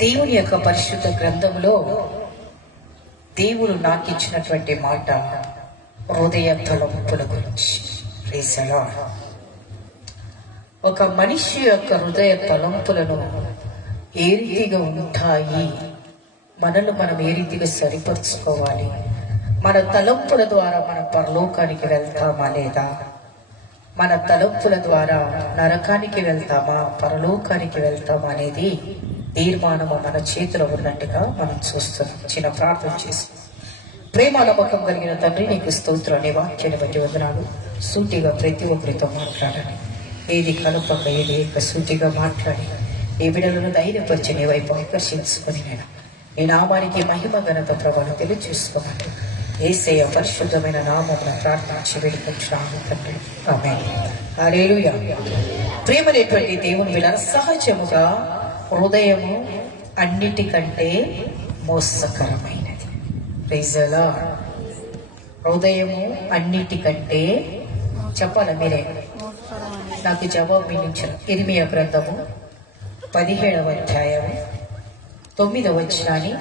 దేవుని యొక్క పరిశుద్ధ గ్రంథంలో దేవుడు నాకు ఇచ్చినటువంటి మాట హృదయ తలంపుల గురించి. Praise the Lord. ఒక మనిషి యొక్క హృదయ తలంపులను ఏ రీతిగా ఉంటాయి, మనల్ని మనం ఏ రీతిగా సరిపరుచుకోవాలి, మన తలంపుల ద్వారా మనం పరలోకానికి వెళ్తామా లేదా, మన తలంపుల ద్వారా నరకానికి వెళ్తామా పరలోకానికి వెళ్తామా అనేది తీర్మానము మన చేతిలో ఉన్నట్టుగా మనం చూస్తున్నాం. చిన్న ప్రార్థన చేసి, ప్రేమ నమ్మకం కలిగిన తండ్రి, నీకు స్తోత్రం. నీ వాక్యాన్ని బట్టి వందనాలు. సూటిగా ప్రతి ఒక్కరితో మాట్లాడాలి, ఏది కలుపక ఏది సూటిగా మాట్లాడి ఈ బిడ్డలను ధైర్యపరిచి నీ వైపు ఆకర్షించుకొని నీ నామానికి మహిమ ఘనత ప్రభావం తెలియచేసుకోమని యేసయ్య పరిశుద్ధమైన నామమున ప్రార్థించి వేడుకుంటున్నాము తండ్రి. ఆమేన్. హల్లెలూయా. ప్రేమనేటువంటి దేవుని బిడ్డ, సహజముగా హృదయము అన్నిటికంటే మోసకరమైనది. Praise the lord. హృదయము అన్నిటికంటే, చెప్పాల మీరే, నాకు జవాబు వినించారు. ఇర్మియా గ్రంథము 17వ అధ్యాయము 9వ వచనాన్ని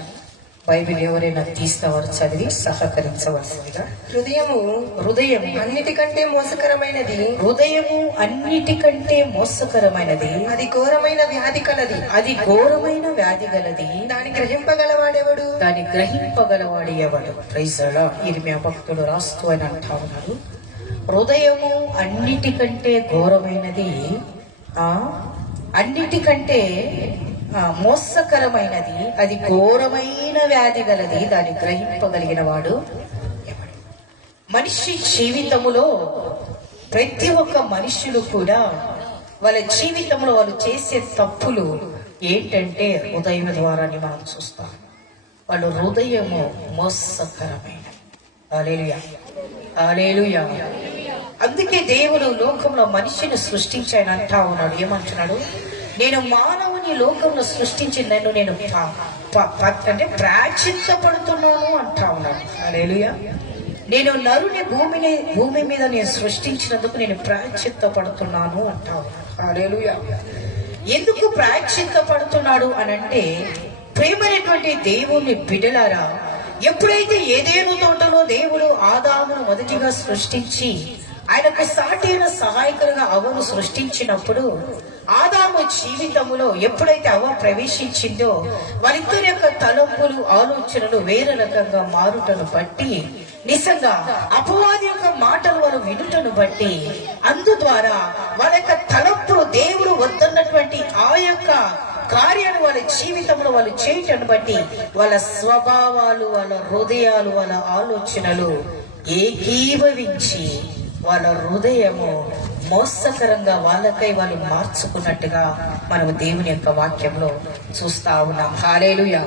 బైబిల్ ఎవరైనా తీసినవారు చదివి సహకరించవలసిందిగా. హృదయము అన్నిటికంటే మోసకరమైనది, హృదయము అన్నిటికంటే మోసకరమైనది, అది ఘోరమైన వ్యాధి కలది, అది ఘోరమైన వ్యాధి గలది, దాని గ్రహింపగలవాడెవడు, దాని గ్రహింపగలవాడు ఎవడు. Praise the Lord. ఇర్మియా భక్తుడు రాస్తూ అని అంటా ఉన్నారు, హృదయము అన్నిటికంటే ఘోరమైనది, అన్నిటికంటే మోసకరమైనది, అది ఘోరమైన వ్యాధి గలది, దాన్ని గ్రహింపగలిగిన వాడు ఎవడు. మనిషి జీవితములో ప్రతి ఒక్క మనుషులు కూడా వాళ్ళ జీవితంలో వాళ్ళు చేసే తప్పులు ఏంటంటే హృదయం ద్వారానే మనం చూస్తాం. వాళ్ళు హృదయము మోసకరమైనది. హల్లెలూయా, హల్లెలూయా. అందుకే దేవుడు లోకంలో మనిషిని సృష్టించాయని అంటా ఉన్నాడు. ఏమంటున్నాడు? నేను మానవుని లోకంలో సృష్టించి నేను అంటే ప్రాచిత్తపడుతున్నాను అంటా ఉన్నాడు. హల్లెలూయా. నేను నరుని భూమి మీద నేను సృష్టించినందుకు నేను ప్రాచిత్తపడుతున్నాను అంటా ఉన్నాడు. హల్లెలూయా. ఎందుకు ప్రాచిత్తపడుతున్నాడు అనంటే, ప్రేమైనటువంటి దేవుని బిడ్డలారా, ఎప్పుడైతే ఏదేను తోటలో దేవుడు ఆదామును మొదటిగా సృష్టించి ఆయనకు సాటైన సహాయకులుగా అవ్వను సృష్టించినప్పుడు, ఆదాము జీవితంలో ఎప్పుడైతే అవ్వ ప్రవేశించిందో వారిద్దరి యొక్క తలంపులు ఆలోచనలు వేరే రకంగా మారుటను బట్టి, నిజంగా అపవాది యొక్క మాటలు వాళ్ళు వినుటను బట్టి, అందు ద్వారా వాళ్ళ యొక్క తలంపులు దేవుడు వద్దన్నటువంటి ఆ యొక్క కార్యాలు వాళ్ళ జీవితంలో వాళ్ళు చేయటను బట్టి వాళ్ళ స్వభావాలు, వాళ్ళ హృదయాలు, వాళ్ళ ఆలోచనలు ఏకీభవించి వాళ్ళ హృదయము మోసకరంగా వాళ్ళకై వాళ్ళు మార్చుకున్నట్టుగా మనం దేవుని యొక్క వాక్యంలో చూస్తా ఉన్నాం. హల్లెలూయా.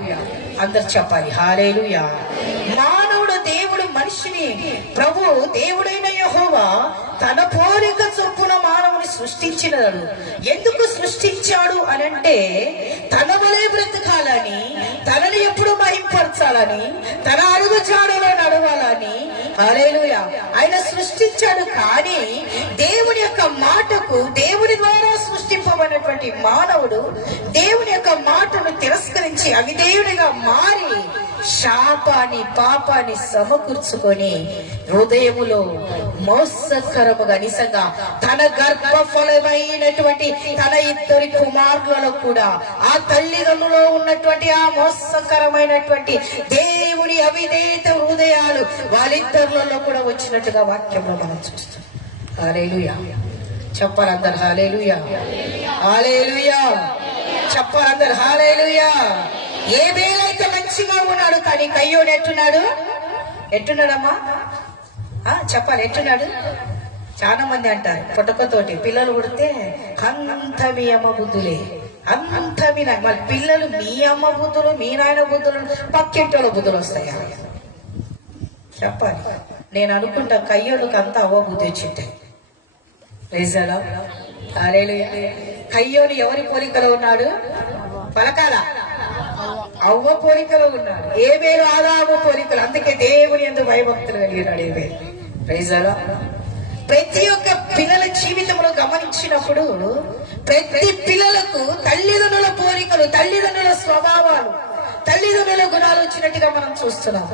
అందరు చెప్పాలి హల్లెలూయా. మానవుడు దేవుడు మనిషిని, ప్రభు దేవుడైన యెహోవా తన పోలిక చొప్పున మానవుని సృష్టించినాడు. ఎందుకు సృష్టించాడు అనంటే, తన వలె బ్రతకాలని, తనని ఎప్పుడు మహింపరచాలని, తన అడుగుజాడలో నడవాలని. హల్లెలూయా. ఆయన సృష్టించాడు. కానీ దేవుని యొక్క మాటకు, దేవుని ద్వారా సృష్టింపబడినటువంటి మానవుడు దేవుని యొక్క మాటను తిరస్కరించి అవిధేయుడిగా మారి శాపాన్ని, పాపాన్ని సమకూర్చుకొని హృదయములో మోసకరముగా, నిజంగా తన గర్భఫలమైనటువంటి తన ఇద్దరి కుమారులలో కూడా ఆ తల్లిదండ్రులలో ఉన్నటువంటి ఆ మోసకరమైనటువంటి దేవుని అవిధేయత హృదయాలు వాళ్ళిద్దరిలో కూడా వచ్చినట్టుగా వాక్యంలో మనం చూస్తాం. హల్లెలూయా. చెప్పాలి అందరు హల్లెలూయా, హల్లెలూయా. చెప్పాలి అందరు హల్లెలూయా. ఏ వేలైతే మంచిగా ఉన్నాడు, కానీ కయ్యోడు ఎట్టున్నాడమ్మా? చెప్పాలి, ఎట్టున్నాడు? చాలా మంది అంటారు, పుట్టకతోటి పిల్లలు పుడితే అంత మీ అమ్మ బుద్ధులే, అంత మీ నాయన. మళ్ళీ పిల్లలు మీ అమ్మ బుద్ధులు, మీ నాయన బుద్ధులు, పక్కింటోళ్ళ బుద్ధులు వస్తాయా? చెప్పాలి. నేను అనుకుంటా కయ్యోళ్ళకి అంతా అవ్వ బుద్ధి వచ్చింటే. రేజాలా. హల్లెలూయా. కయ్యోడు ఎవరి పోలికలో ఉన్నాడు? పలకాల అవ్వ పోలికలో ఉన్నాడు. ఏబేలు ఆదాము పోలికలు. అందుకే దేవుని యందు భయభక్తులు కలిగినాడు ఏబేలు. Praise the Lord. ప్రతి ఒక్క పిల్లల జీవితంలో గమనించినప్పుడు ప్రతి పిల్లలకు తల్లిదండ్రుల పోలికలు, తల్లిదండ్రుల స్వభావాలు వచ్చినట్టుగా మనం చూస్తున్నాం.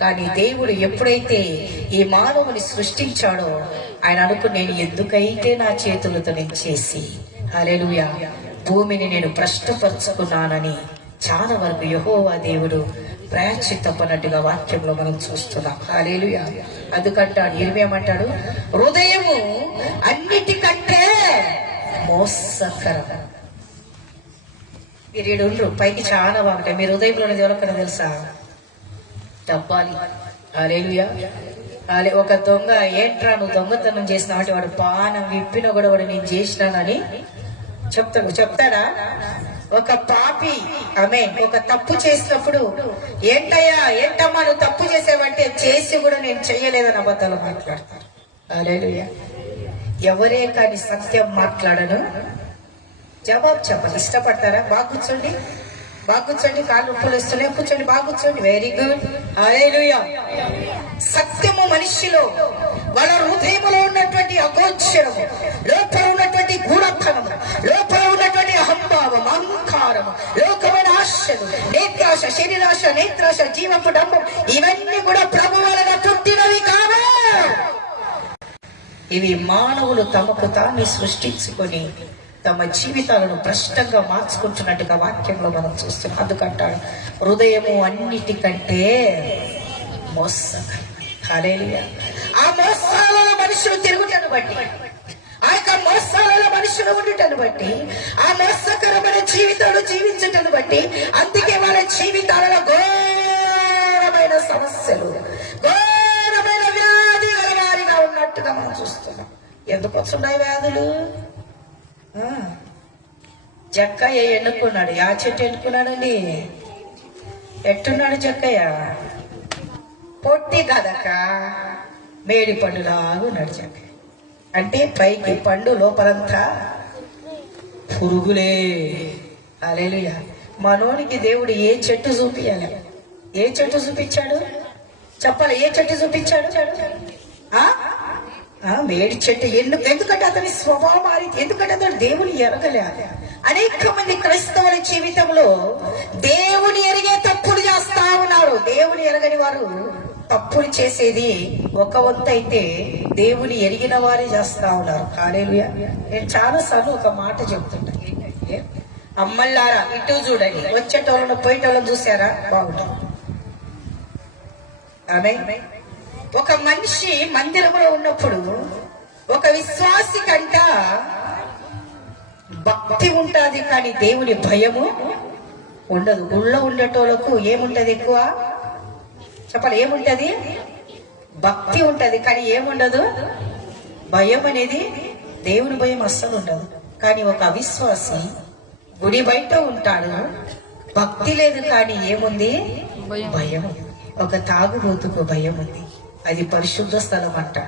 కానీ దేవుడు ఎప్పుడైతే ఈ మానవుని సృష్టించాడో ఆయన అనుకుని నేను ఎందుకైతే నా చేతులతో నేను చేసి హల్లెలూయా భూమిని నేను భ్రష్టపరుచుకున్నానని చాలా వరకు యెహోవా దేవుడు ప్రాయశ్చిత్తపన్నట్టుగా వాక్యంలో మనం చూస్తున్నాం. హల్లెలూయా. అందుకంటాడు ఏమేమంటాడు, హృదయము అన్నిటికంటే మోసకరం. మీరు పైకి చాలా బాగుంటాయి. మీ హృదయంలో ఎవరికైనా తెలుసా? డబ్బాలి. హల్లెలూయా. ఒక దొంగ ఏంట్రా నువ్వు దొంగతనం చేసినావు అంటే వాడు పానం విప్పినా కూడా వాడు నేను చేసినానని చెప్తాడా? ఒక పాపి ఆమె ఒక తప్పు చేసినప్పుడు ఏంటమ్మా నువ్వు తప్పు చేసావంటే చేసి కూడా నేను చెయ్యలేదని అబద్ధాలు మాట్లాడతారు. హల్లెలూయా. ఎవరే కానీ సత్యం మాట్లాడను జవాబు చెప్పాలి. ఇష్టపడతారా? బాగా కూర్చోండి, బాగా కూర్చోండి. కాళ్ళు నొప్పులు వస్తున్నాయి, కూర్చోండి, బాగా కూర్చోండి. Very good. హల్లెలూయా. సత్యము మనిషిలో వాళ్ళ హృదయంలో ఉన్నటువంటి అగోచరము, లోపల ఉన్నటువంటి గూఢతనము, లోపల ఉన్నటువంటి అహంభావం, అహంకారము, లోకమైన ఆశలు, నేత్రాశ, శరీరాశ, నేత్రాశ, జీవపు డంబం ఇవన్నీ కూడా ప్రభు వలన పుట్టినవి కావు. ఇవి మానవులు తమకు తాను సృష్టించుకొని తమ జీవితాలను భ్రష్టంగా మార్చుకుంటున్నట్టుగా వాక్యంలో మనం చూస్తున్నాం. అందుకంటాడు హృదయము అన్నిటికంటే మోసకరం. హల్లెలూయా. ఆ మోసాలలో మనుషులు తిరుగుటను బట్టి, ఆ యొక్క మోసాలలో మనుషులు ఉండుటను బట్టి, ఆ మోసకరమైన జీవితాలు జీవించుటను బట్టి, అందుకే వాళ్ళ జీవితాలలో ఘోరమైన సమస్యలు, ఘోరమైన వ్యాధి గల వారిగా ఉన్నట్టుగా మనం చూస్తున్నాం. ఎందుకు వస్తున్నాయి వ్యాధులు? జక్కయ్య ఎన్నుకున్నాడు. ఆ చెట్టు ఎన్నుకున్నాడండి. ఎట్టున్నాడు జక్కయ్య? పొట్టి కదక మేడి పండులాగా ఉన్నాడు జక్కయ్య. అంటే పైకి పండు, లోపలంతా పురుగులే. హల్లెలూయా. మనోనికి దేవుడు ఏ చెట్టు చూపించాలి? ఏ చెట్టు చూపించాడు చెప్పాలి? ఏ చెట్టు చూపించాడు? మేడి చెట్టు. ఎందుకంటే అతని స్వభావం మారింది. ఎందుకంటే అతను దేవుని ఎరగలే. అనేక మంది క్రైస్తవుల జీవితంలో దేవుని ఎరిగే తప్పులు చేస్తా ఉన్నారు. దేవుని ఎరగని వారు తప్పులు చేసేది ఒక వంతు అయితే దేవుని ఎరిగిన వారే చేస్తా ఉన్నారు. హల్లెలూయా. నేను చాలా సార్లు ఒక మాట చెప్తుంటా, అమ్మల్లారా ఇటు చూడండి, వచ్చేటోళ్ళను పోయేటోళ్ళని చూసారా? బాగుంటుంది. ఆమె ఒక మనిషి మందిరంలో ఉన్నప్పుడు ఒక విశ్వాసి కంట భక్తి ఉంటుంది కానీ దేవుని భయము ఉండదు. ఊళ్ళో ఉండేటోళ్ళకు ఏముంటది? ఎక్కువ చెప్పాలి. ఏముంటది? భక్తి ఉంటది కానీ ఏముండదు? భయం అనేది. దేవుని భయం అస్సలు ఉండదు. కానీ ఒక అవిశ్వాసి గుడి బయట ఉంటాడు, భక్తి లేదు కానీ ఏముంది? భయం. ఒక తాగుబోతుకు భయం ఉంది, అది పరిశుద్ధ స్థలం అంట.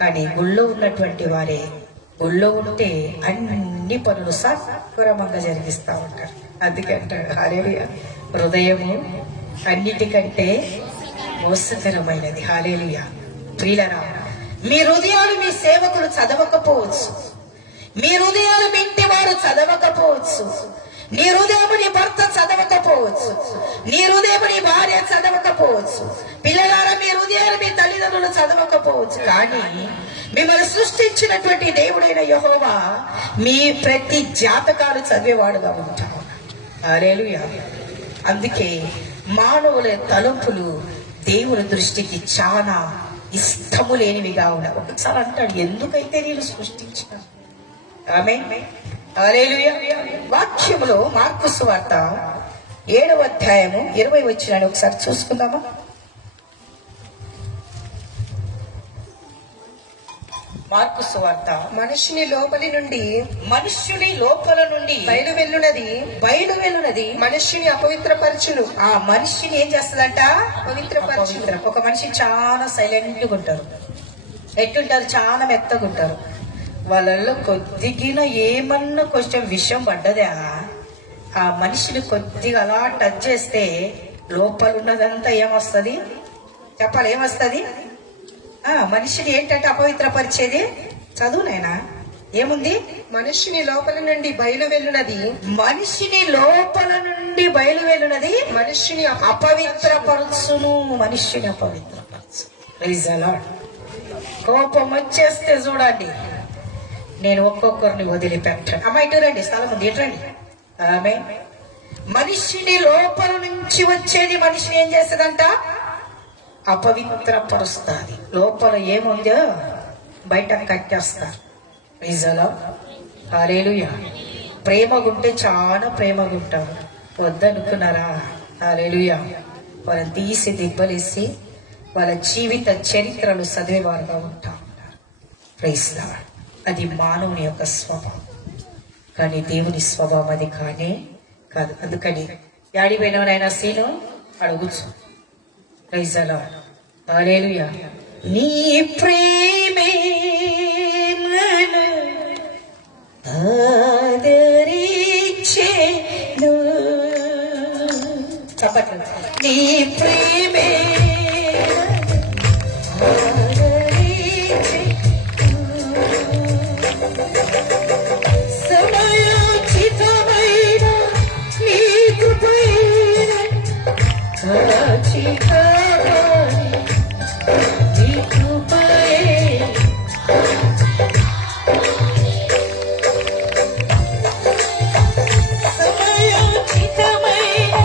కానీ గుళ్ళో ఉన్నటువంటి వారే గుళ్ళో ఉంటే అన్ని పనులు సక్రమంగా జరిగిస్తా ఉంటారు. అందుకే అంటారు హల్లెలూయా, హృదయము అన్నిటికంటే మోసకరమైనది. హల్లెలూయా. ప్రియులారా, మీ హృదయాలు మీ సేవకులు చదవకపోవచ్చు, మీ హృదయాలు మీ ఇంటి వారు చదవకపోవచ్చు, నీ హృదయము నీ భర్త చదవకపోవచ్చు, నీ హృదయము నీ భార్య చదవకపోవచ్చు, పిల్లలారా మీ హృదయాలు మీ తల్లిదండ్రులు చదవకపోవచ్చు. కానీ మిమ్మల్ని సృష్టించినటువంటి దేవుడైన యెహోవా మీ ప్రతి జాతకాలు చదివేవాడుగా ఉంటాడు. హల్లెలూయా. అందుకే మానవుల తలంపులు దేవుని దృష్టికి చాలా ఇష్టము లేనివిగా ఉన్నాయి. ఒకసారి అంటాడు, ఎందుకైతే నేను సృష్టించిన. ఆమేన్. హల్లెలూయా. వాక్యములో మార్కు సువార్త 7వ అధ్యాయము 20 వచనాన్ని ఒకసారి చూసుకుందామా? మార్కు సువార్త. మనుషుని లోపలి నుండి, మనుష్యుని లోపల నుండి బయలు వెళ్ళునది మనుష్యుని అపవిత్రపరచును. ఆ మనిషిని ఏం చేస్తుందంట? పవిత్రపరచును. ఒక మనిషి చాలా సైలెంట్ గా ఉంటారు, ఎట్టుంటారు? చాలా మెత్తగా ఉంటారు. వాళ్ళల్లో కొద్దిగా ఏమన్నా కొంచెం విషయం పడ్డదా, ఆ మనిషిని కొద్దిగా అలా టచ్ చేస్తే లోపల ఉన్నదంతా ఏమొస్తుంది? చెప్పాలి, ఏమొస్తుంది? మనిషిని ఏంటంటే అపవిత్రపరిచేది. చదువునైనా ఏముంది? మనుష్యుని లోపల నుండి బయలు వెళ్ళునది మనిషిని లోపల నుండి బయలు వెళ్ళునది మనుష్యుని అపవిత్రపరచును. మనిషిని అపవిత్రపరచు. Praise the lord. కోపం వచ్చేస్తే చూడండి, నేను ఒక్కొక్కరిని వదిలిపెట్టాను. అమ్మ ఇటు రండి, స్థలం ఉంది, ఇటు రండి. ఆమె మనిషిని లోపల నుంచి వచ్చేది మనిషిని ఏం చేస్తుందంట? అపవిత్రపరుస్తుంది. లోపల ఏముందో బయట కట్టేస్తారు. హల్లెలూయా. ప్రేమగుంటే చాలా ప్రేమగుంటారు. వద్దనుకున్నారా? హల్లెలూయా. వాళ్ళని తీసి దిబ్బలేసి వాళ్ళ జీవిత చరిత్రలు చదివేవారుగా ఉంటా ఉంటారు. Praise the Lord. అది మానవుని యొక్క స్వభావం, కానీ దేవుని స్వభావం అది కానే కాదు. అందుకని యాడిపోయినవనైనా సీను అడుగుచ్చు. Praise the Lord. హల్లెలూయా. నీ ప్రేమే నన్ను ఆదరించెను. చెప్పట్లేదు. నీ ప్రేమే సమయోచితమైన నీ కృపైన కాచికాపాడి నీ కృపయే సమయోచితమైన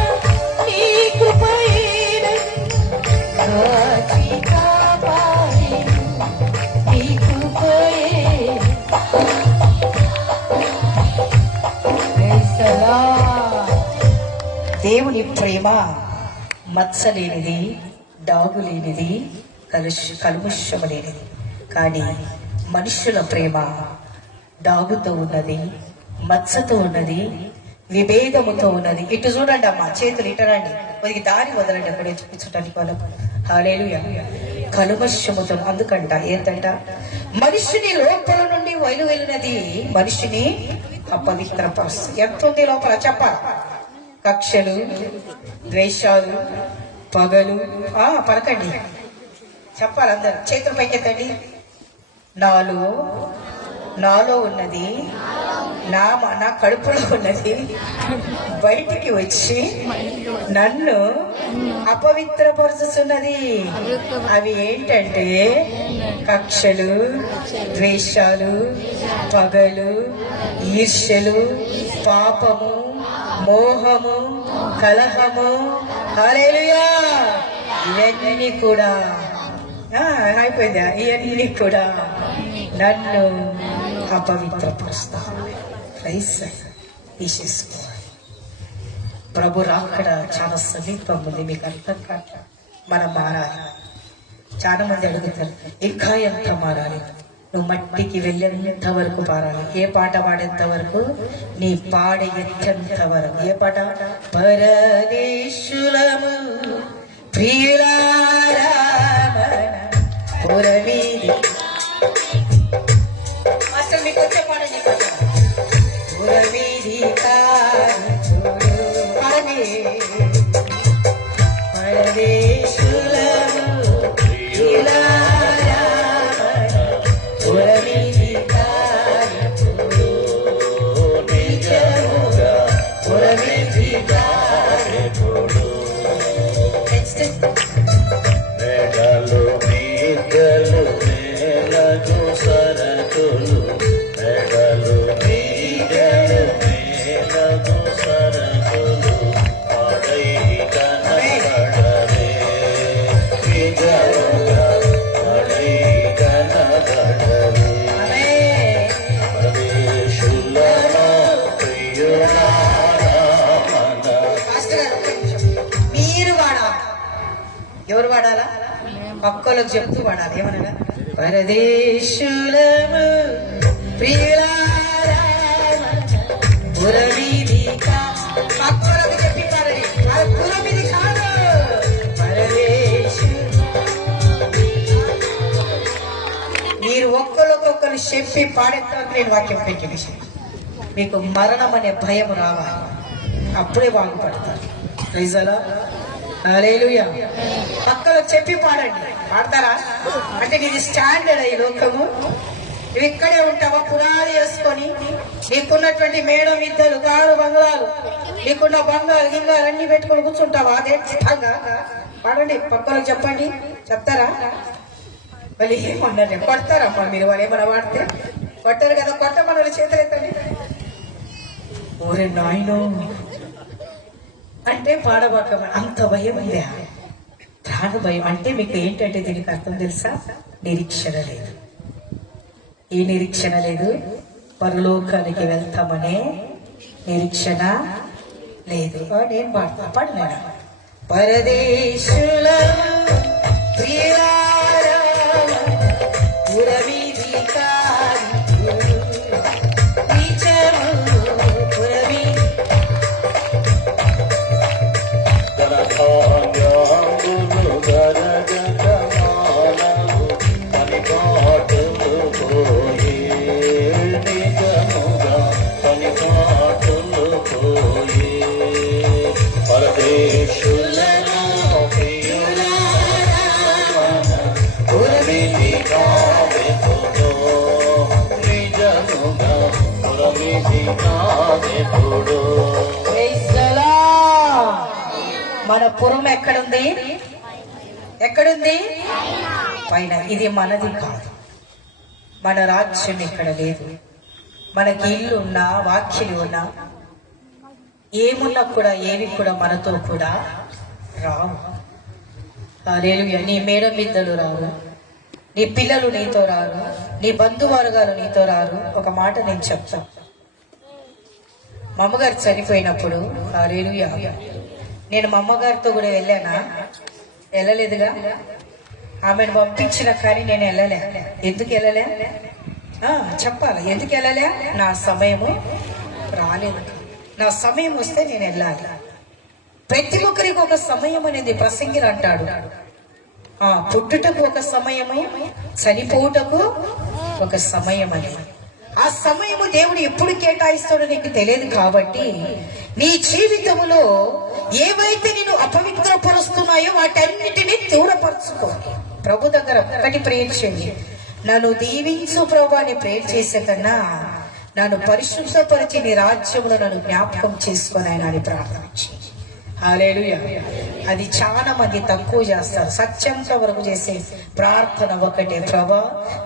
నీ కృపైన కాచికాపాడి నీ కృపయే. దేవుని ప్రేమ మత్సలేనిది, డాగు లేనిది, కల్ముషము లేనిది. కానీ మనుషుల ప్రేమ డాగుతో ఉన్నది, మత్సతో ఉన్నది, విభేదముతో ఉన్నది. ఇటు చూడండి అమ్మా, చేతులు ఇటరండి, కొద్దిగా దారి వదలండి అక్కడే చూపించడానికి వాళ్ళకు. హల్లెలూయా. కల్మషముతో. అందుకంట ఏంటంట? మనిషిని లోపల నుండి వెళ్ళినది మనిషిని అపవిత్రపరుస్తుంది. ఎంత ఉంది లోపల చెప్పాలి? కక్షలు, ద్వేషాలు, పగలు. పలకండి, చెప్పాలి అందరు. చేతులు పైకెత్తండి. నాలో ఉన్నది, నా కడుపులో ఉన్నది బయటికి వచ్చి నన్ను అపవిత్రపరుచుతున్నది. అవి ఏంటంటే కక్షలు, ద్వేషాలు, పగలు, ఈర్ష్యలు, పాపము, మోహము, కలహము. హల్లెలూయా. ఇవన్నీ కూడా అయిపోయిందా? ఇవన్నీ కూడా నన్ను అపవిత్రపరుస్తా. తీసేసుకోవాలి. ప్రభు రాకడ చాలా సమీపం ఉంది. మీకు అర్థం కాక మనం మారాలి. చాలా మంది అడుగుతారు, ఇంకా ఎంత మారాలి? నువ్వు మట్టికి వెళ్ళేంత వరకు మారాలి. ఏ పాట పాడేంత వరకు? నీ పాడ ఎత్తేంత వరకు. ఏ పాట? పరదేశులము ప్రియులారా పురవీధి. అసలు మీకు వచ్చే పాడండి. పురవీధి పరదేశులము ప్రియులారా పురవీధి పురవీధి. మెడలు మీగలు నేలకు సరకులు, మెడలు మీగలు నేలకు సరకులు, ఆడై కనబడరే నిజముగా, ఆడై కనబడరే. పరదేశులమా ప్రియులారా మన. మీరు వాడాలి. ఎవరు వాడాలా? పక్కలకు చెప్తూ వాడాలి. ఏమనగా? పరదేశులము ప్రియులారా పురవీధి. పక్కలకు చెప్పి పాడండి. అది పురవీధి కాదు, పరదేశు. మీరు ఒక్కరికొకరు చెప్పి పాడేంత నేను వాక్యం పెంచే విషయం. మీకు మరణం అనే భయం రావాలి, అప్పుడే బాగుపడతారు. Praise the Lord. హల్లెలూయా. పక్కలో చెప్పి పాడండి. పాడతారా? అంటే నీది స్టాండర్డ్ ఈ లోకము. నువ్వు ఇక్కడే ఉంటావా పునాది వేసుకొని? నీకున్నటువంటి మేడం విద్యలు కారు బంగ్లాలు నీకున్న బంగారు గింగాలు అన్ని పెట్టుకొని కూర్చుంటావా? అదే చిత్తంగా పాడండి, పక్కలకు చెప్పండి. చెప్తారా? వాళ్ళు ఏమన్నారు? కొడతారమ్మా మీరు? వాళ్ళు ఏమన్నా వాడితే కొట్టారు కదా, కొట్టమని వాళ్ళ చేతులు ఎత్తండి. ఓరే నాయనో అంటే పాడబాకమని అంత భయం ఉందా? ప్రాణ భయం అంటే మీకు ఏంటంటే దీనికి అర్థం తెలుసా? నిరీక్షణ లేదు. ఏ నిరీక్షణ లేదు? పరలోకానికి వెళ్తామనే నిరీక్షణ లేదు. నేను పాడతా, పాడినా పరదేశుల ధనధాన్యాలు గరగమానవు పనిపాటులు పోయి నిజముగా పనిపాటులు పోయి పరదేశులను పురమిది కాదెప్పుడు నిజముగా పురమిది కాదెప్పుడు. మన పురం ఎక్కడుంది? ఎక్కడుంది? పైన. ఇది మనది కాదు. మన రాజ్యం ఇక్కడ లేదు. మనకి ఇల్లు ఉన్నా, వాక్యలు ఉన్నా, ఏమున్నా కూడా ఏవి కూడా మనతో కూడా రావు. హల్లెలూయా. నీ మేడం మిద్దలు రావు, నీ పిల్లలు నీతో రారు, నీ బంధువర్గాలు నీతో రారు. ఒక మాట నేను చెప్తా. మా అమ్మగారు చనిపోయినప్పుడు హల్లెలూయా నేను మా అమ్మగారితో కూడా వెళ్ళానా? వెళ్ళలేదుగా. ఆమెను పంపించిన కానీ నేను వెళ్ళలే. ఎందుకు వెళ్ళలే? చెప్పాలి ఎందుకు వెళ్ళలే? నా సమయము రాలేదు. నా సమయం వస్తే నేను వెళ్ళాలి. ప్రతి ఒక్కరికి ఒక సమయం అనేది ప్రసంగిలు అంటాడు. పుట్టుటకు ఒక సమయము, చనిపోవుటకు ఒక సమయం అని. ఆ సమయము దేవుడు ఎప్పుడు కేటాయిస్తాడో నీకు తెలియదు. కాబట్టి నీ జీవితంలో ఏవైతే నేను అపవిత్రపరుస్తున్నాయో వాటన్నిటినీ దూరపరచుకో. ప్రభు దగ్గర ఒకటి ప్రేర్ చేయండి. నన్ను దీవించు ప్రభు అని ప్రేర్ చేసే కన్నా నన్ను పరిశుద్ధపరిచి నీ రాజ్యంలో నన్ను జ్ఞాపకం చేసుకొని ఆయన అని ప్రార్థించి. హల్లెలూయా. అది చాలా మంది తక్కువ చేస్తారు. సత్యంతో వరకు చేసే ప్రార్థన ఒకటే, ప్రభా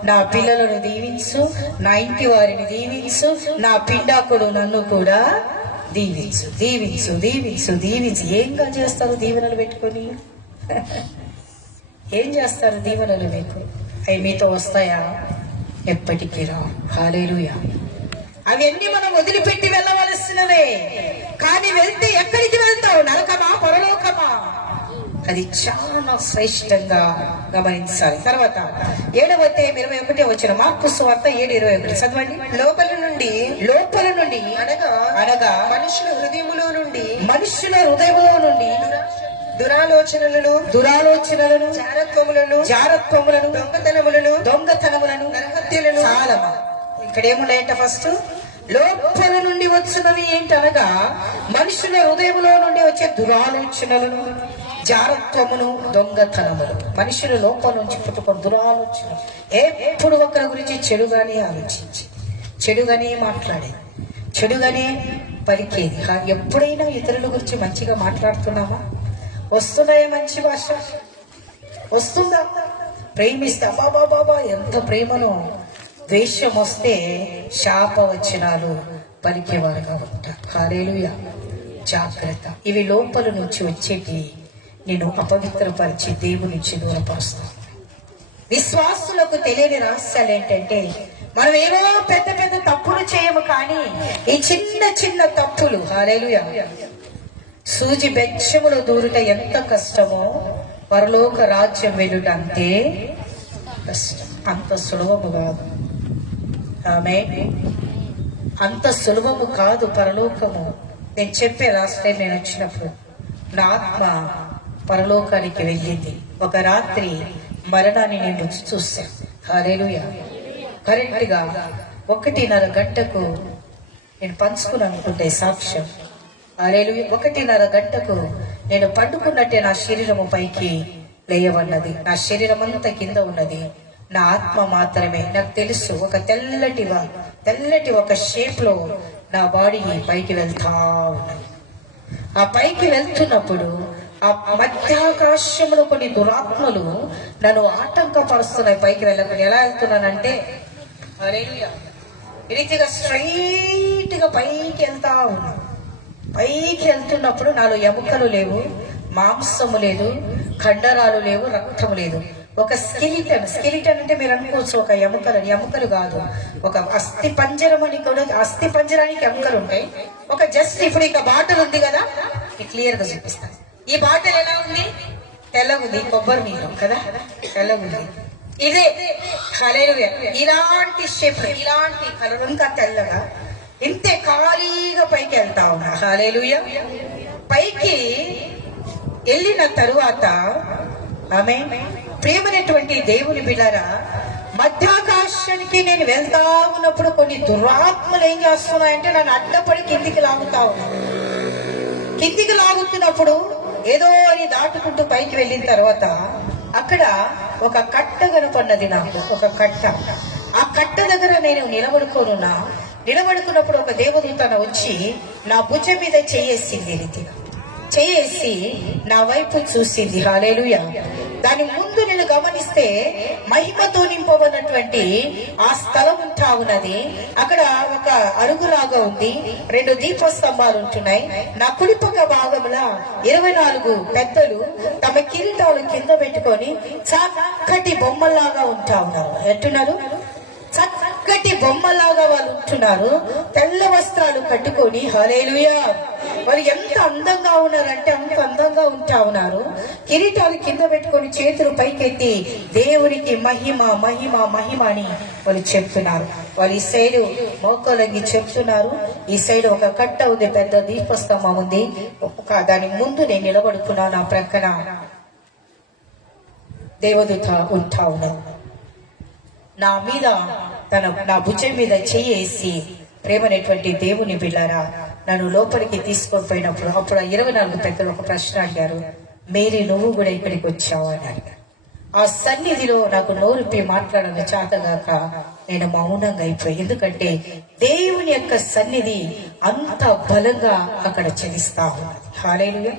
నా పిల్లలను దీవించు, నా ఇంటి వారిని దీవించు, నా పిండాకుడు నన్ను కూడా దీవించు, దీవించు, దీవించు, దీవించు. ఏంగా చేస్తారు దీవెనలు పెట్టుకొని? ఏం చేస్తారు దీవెనలు? మీకు అవి మీతో వస్తాయా? ఎప్పటికీ రావు. హల్లెలూయా. అవన్నీ మనం వదిలిపెట్టి వెళ్ళవలసినవే. కానీ వెళ్తే ఎక్కడికి వెళ్తావు? నరకమా, పరలోకమా? అది చాలా శ్రేష్టంగా గమనించాలి. తర్వాత 7:21 వచ్చిన మార్కు సువార్త 7:21 చదవండి. లోపల నుండి అనగా మనుషుల హృదయములో నుండి దురాలోచనలను జారత్వములను దొంగతనములను నరహత్యలను. చాలా ఇక్కడ ఏమున్నాయంట? ఫస్ట్ లోపల నుండి వచ్చినవి ఏంటి అనగా మనుషుల హృదయంలో నుండి వచ్చే దురాలోచనలను, జారత్వమును, దొంగతనములు. మనుషుల లోపల నుంచి పుట్టుకొని దురాలోచన, ఎప్పుడు ఒకరి గురించి చెడుగానే ఆలోచించి, చెడుగానే మాట్లాడేది, చెడుగానే పలికేది. కానీ ఎప్పుడైనా ఇతరుల గురించి మంచిగా మాట్లాడుతున్నామా? వస్తున్నాయా మంచి భాష? వస్తుందా? ప్రేమిస్తే బాబా ఎంత ప్రేమను. ద్వేషం వస్తే శాపవచనాలు పలికేవారుగా ఉంటారు. హల్లెలూయా. జాగ్రత్త. ఇవి లోపల నుంచి వచ్చేటి నేను అపవిత్రపరిచి దేవుని నుంచి దూరపరుస్తాను. విశ్వాసులకు తెలియని రహస్యాలు ఏంటంటే మనం ఏవో పెద్ద పెద్ద తప్పులు చేయము, కానీ ఈ చిన్న చిన్న తప్పులు, హల్లెలూయా, సూచి బెచ్చములో దూరుట ఎంత కష్టమో పరలోక రాజ్యం వెళ్ళుట అంతే కష్టం. అంత సులభము కాదు. ఆమేన్. అంత సులభము కాదు పరలోకము. నేను చెప్పే రాష్ట్రే నేను వచ్చినప్పుడు నా ఆత్మ పరలోకానికి వెళ్ళింది. ఒక రాత్రి మరణాన్ని నేను రుచి చూశాను. హల్లెలూయా. కరెక్ట్ గా 1:30 గంటకు నేను పంచుకుని అనుకుంటే సాక్ష్యం. హల్లెలూయా. 1:30 గంటకు నేను పండుకున్నట్టే నా శరీరము పైకి లేయవన్నది. నా శరీరం అంతా కింద ఉన్నది. నా ఆత్మ మాత్రమే. నాకు తెలుసు ఒక తెల్లటి ఒక షేప్ లో నా బాడీ పైకి వెళ్తా ఉన్నది. ఆ పైకి వెళ్తున్నప్పుడు ఆ మధ్యాకాశంలో కొన్ని దురాత్మలు నన్ను ఆటంకపరుస్తున్నాయి పైకి వెళ్ళకుండా. ఎలా వెళ్తున్నానంటే హల్లెలూయా, ఈ రీతిగా స్ట్రైట్ గా పైకి వెళ్తా ఉన్నా. పైకి వెళ్తున్నప్పుడు నాలో ఎముకలు లేవు, మాంసము లేదు, కండరాలు లేవు, రక్తము లేదు. ఒక స్కెలిటన్ అంటే మీరు అనుకోవచ్చు ఒక ఎముకలు కాదు, ఒక అస్థి పంజరం అని కూడా. అస్థి పంజరానికి ఎముకలు ఉంటాయి. ఒక జస్ట్ ఇప్పుడు ఇక బాటలు ఉంది కదా, క్లియర్ గా చూపిస్తాను. ఈ బాటలు ఎలా ఉంది? తెల్లగుంది, కొబ్బరి నీరు కదా, తెల్లగుంది. ఇదే హల్లెలూయా, ఇలాంటి షేప్, ఇలాంటి కలర్, ఇంకా తెల్లగా, ఇంతే ఖాళీగా పైకి వెళ్తా ఉన్నా. హల్లెలూయా. పైకి వెళ్ళిన తరువాత ఆమె ప్రేమైనటువంటి దేవుని బిడ్డలారా, మధ్యాకాశానికి నేను వెళ్తా ఉన్నప్పుడు కొన్ని దురాత్మలు ఏం చేస్తున్నాయంటే నన్ను అడ్డపడి కిందికి లాగుతా ఉన్నాయి. కిందికి లాగుతున్నప్పుడు ఏదో అని దాటుకుంటూ పైకి వెళ్ళిన తర్వాత అక్కడ ఒక కట్ట కనపడినది నాకు, ఒక కట్ట. ఆ కట్ట దగ్గర నేను నిలబడుకున్నప్పుడు ఒక దేవదూత వచ్చి నా భుజం మీద చేయేసింది. రీతిగా చేయేసి నా వైపు చూసింది. హల్లెలూయా. దాని ముందు నేను గమనిస్తే మహిమతో నింపబడినటువంటి ఆ స్థలం ఉంటా ఉన్నది. అక్కడ ఒక అరుగులాగా ఉంది, 2 దీపస్తంభాలు ఉంటున్నాయి. నా కుడిపక్క భాగంలో 24 పెద్దలు తమ కిరీటాలు కింద పెట్టుకొని చక్కటి బొమ్మలాగా ఉంటా ఉన్నారు. ఎట్టున్నారు? చక్కటి బొమ్మలాగా వాళ్ళు ఉంటున్నారు. తెల్ల వస్త్రాలు కట్టుకొని. హల్లెలూయా. వాళ్ళు ఎంత అందంగా ఉన్నారంటే అంత అందంగా ఉంటా ఉన్నారు. కిరీటాలు కింద పెట్టుకొని చేతులు పైకెత్తి దేవునికి మహిమ మహిమ మహిమ అని వాళ్ళు చెప్తున్నారు. వాళ్ళు ఈ సైడ్ మోకలంగి చెప్తున్నారు. ఈ సైడ్ ఒక కట్ట ఉంది, పెద్ద దీపస్తంభం ఉంది. దాని ముందు నేను నిలబడుకున్నాను. నా ప్రక్కన దేవదూత ఉంటా ఉన్నాను. నా భుజం మీద చెయ్యేసి, ప్రేమనేటువంటి దేవుని బిడ్డలారా, నన్ను లోపలికి తీసుకొని పోయినప్పుడు అప్పుడు 24 పెద్దలు ఒక ప్రశ్న అడిగారు, మేరీ నువ్వు కూడా ఇక్కడికి వచ్చావు అని అడిగారు. ఆ సన్నిధిలో నాకు నోరుపి మాట్లాడని చేతగాక నేను మౌనంగా అయిపోయి. ఎందుకంటే దేవుని యొక్క సన్నిధి అంత బలంగా అక్కడ చెలిస్తా ఉన్నది. హల్లెలూయా.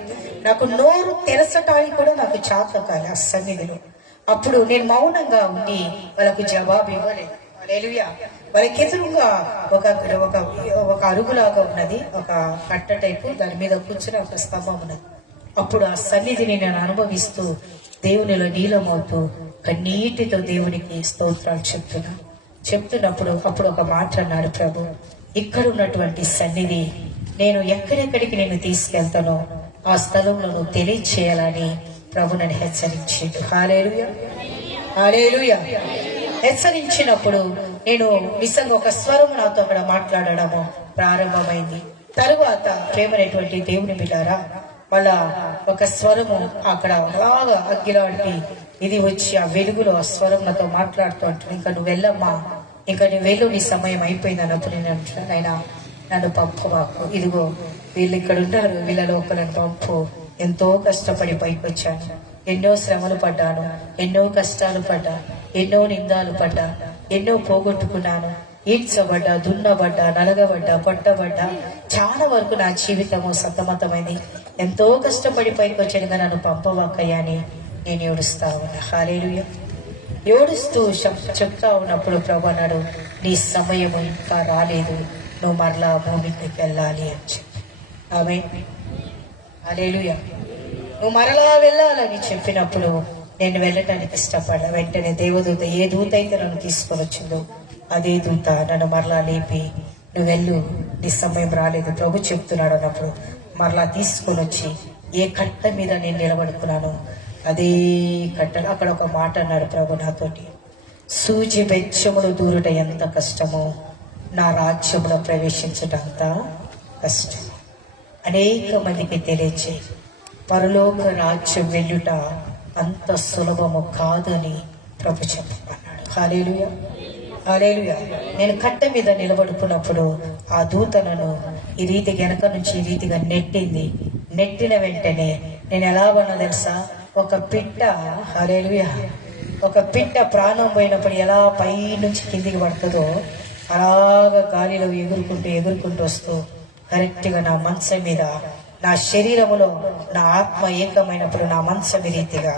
నాకు నోరు తెరచటానికి కూడా నాకు చేత కాదు ఆ సన్నిధిలో. అప్పుడు నేను మౌనంగా ఉండి వాళ్ళకు జవాబు ఇవ్వలేదు. హల్లెలూయా. వాళ్ళకి ఎదురుగా ఒక అరుగులాగా ఉన్నది, ఒక కట్ట టైపు, దాని మీద కూర్చుని ఒక స్తంభం ఉన్నది. అప్పుడు ఆ సన్నిధిని నేను అనుభవిస్తూ దేవునిలో నీలమవుతూ కన్నీటితో దేవునికి స్తోత్రాలు చెప్తున్నప్పుడు అప్పుడు ఒక మాట అన్నాడు ప్రభు, ఇక్కడ ఉన్నటువంటి సన్నిధి నేను ఎక్కడెక్కడికి నేను తీసుకెళ్తానో ఆ స్థలంలో నువ్వు తెలియచేయాలని ప్రభు నన్ను హెచ్చరించాడు. హల్లెలూయా, హల్లెలూయా. హెచ్చరించినప్పుడు నేను నిజంగా ఒక స్వరము నాతో అక్కడ మాట్లాడడము ప్రారంభమైంది. తరువాత ప్రేమైనటువంటి దేవుని బిడ్డారా, వాళ్ళ ఒక స్వరము అక్కడ అలాగా అగ్గిలాంటి ఇది వచ్చి ఆ వెలుగులో ఆ స్వరం నాతో మాట్లాడుతూ అంటున్నాను, ఇంకా నువ్వు వెళ్ళమ్మా, ఇంకా నువ్వు వెళ్ళు, నీ సమయం అయిపోయింది అన్నప్పుడు నేను అంటున్నాను, అయినా నన్ను పంపు మాకు, ఇదిగో వీళ్ళు ఇక్కడ ఉన్నారు, వీళ్ళ లోపలను పంపు. ఎంతో కష్టపడి పైకి వచ్చాను, ఎన్నో శ్రమలు పడ్డాను, ఎన్నో కష్టాలు పడ్డా, ఎన్నో నిందాలు పడ్డా, ఎన్నో పోగొట్టుకున్నాను, ఈడ్చబడ్డా, దున్నబడ్డా, నలగబడ్డా, పట్టబడ్డా, చాలా వరకు నా జీవితము సతమతమైంది. ఎంతో కష్టపడి పైకి వచ్చానుగా నన్ను పంపవక్కయ్యా అని నేను ఏడుస్తా ఉన్నా. హల్లెలూయా. ఏడుస్తూ చెప్తా ఉన్నప్పుడు ప్రభు అన్నాడు, నీ సమయం ఇంకా రాలేదు, నువ్వు మరలా భూమికి వెళ్ళాలి అని చెప్పి. ఆమేన్. హల్లెలూయా. నువ్వు మరలా వెళ్ళాలని చెప్పినప్పుడు నేను వెళ్ళటానికి ఇష్టపడ్డా. వెంటనే దేవదూత, ఏ దూత అయితే నన్ను తీసుకొని వచ్చిందో అదే దూత నన్ను మరలా లేపి, నువ్వు వెళ్ళు, నీ సమయం రాలేదు ప్రభు చెప్తున్నాడు అన్నప్పుడు మరలా తీసుకొని వచ్చి ఏ కట్ట మీద నేను నిలబడుకున్నానో అదే కట్టలో అక్కడ ఒక మాట అన్నాడు ప్రభు నాతోటి, సూచి బెచ్చములు దూరుట ఎంత కష్టమో నా రాజ్యంలో ప్రవేశించటం అంత కష్టం. అనేక మందికి తెలియచే పరలోక రాజ్యం వెళ్ళుట అంత సులభము కాదని ప్రభు చెప్పమన్నాడు. హల్లెలూయా, హల్లెలూయా. నేను కట్ట మీద నిలబడుకున్నప్పుడు ఆ దూత నన్ను ఈ రీతిగా వెనక నుంచి ఈ రీతిగా నెట్టిన వెంటనే నేను ఎలా ఉన్నా తెలుసా, ఒక పిట్ట, హల్లెలూయా, ఒక పిట్ట ప్రాణం పోయినప్పుడు ఎలా పై నుంచి కిందికి పడుతుందో అలాగా గాలిలో ఎగురుకుంటూ వస్తూ కరెక్ట్గా నా మనసు మీద, నా శరీరములో నా ఆత్మ ఏకమైనప్పుడు నా మనసు రీతిగా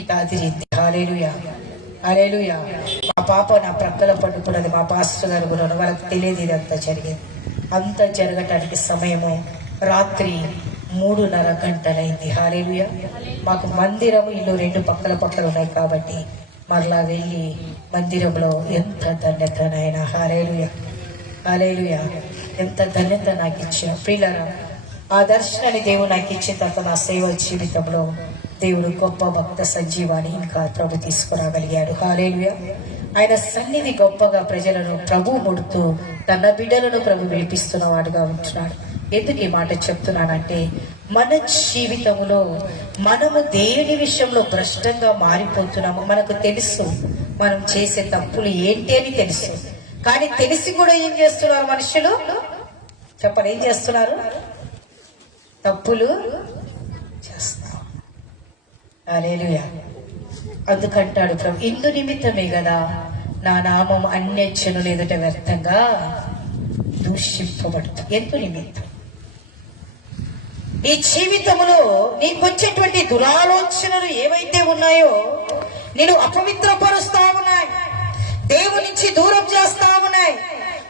ఇక అది రీతి. హల్లెలూయా, హల్లెలూయా. మా పాప నా ప్రక్కల పడుకున్నది. మా పాస్టర్ గారు కూడా వాళ్ళకి తెలియదు ఇదంతా జరిగేది. అంతా జరగటానికి సమయము రాత్రి 3:30 గంటలైంది. హల్లెలూయా. మాకు మందిరము ఇల్లు 2 పక్కల ఉన్నాయి కాబట్టి మరలా వెళ్ళి మందిరంలో ఎంత ధన్యత నాయన. హల్లెలూయా, హల్లెలూయా. ఎంత ధన్యత నాకు ఇచ్చిన ప్రియులారా. ఆ దర్శనాన్ని దేవుడు నాకు ఇచ్చిన తర్వాత నా సేవ జీవితంలో దేవుడు గొప్ప భక్త సజీవాన్ని ఇంకా ప్రభు తీసుకురాగలిగాడు. హల్లెలూయా. ఆయన సన్నిధి గొప్పగా ప్రజలను ప్రభు ముడుతూ తన బిడ్డలను ప్రభు విడిపిస్తున్న వాడుగా ఉంటున్నాడు. ఎందుకు ఈ మాట చెప్తున్నానంటే, మన జీవితంలో మనము దేని విషయంలో భ్రష్టంగా మారిపోతున్నాము. మనకు తెలుసు మనం చేసే తప్పులు ఏంటి అని తెలుసు, కానీ తెలిసి కూడా ఏం చేస్తున్నారు మనుషులు? చెప్పండి, ఏం చేస్తున్నారు? తప్పులు చేస్తున్నారు. హల్లెలూయా. అందుకంటాడు ప్రభు, ఇందు నిమిత్తమే కదా నా నామం అన్యజనుల ఎదుట వ్యర్థంగా దూషింపబడుతుంది. ఎందు నిమిత్తం? నీ జీవితంలో నీకొచ్చేటువంటి దురాలోచనలు ఏవైతే ఉన్నాయో నేను అపవిత్రపరుస్తా ఉన్నాయి, దేవుని నుంచి దూరం చేస్తా ఉన్నాయి,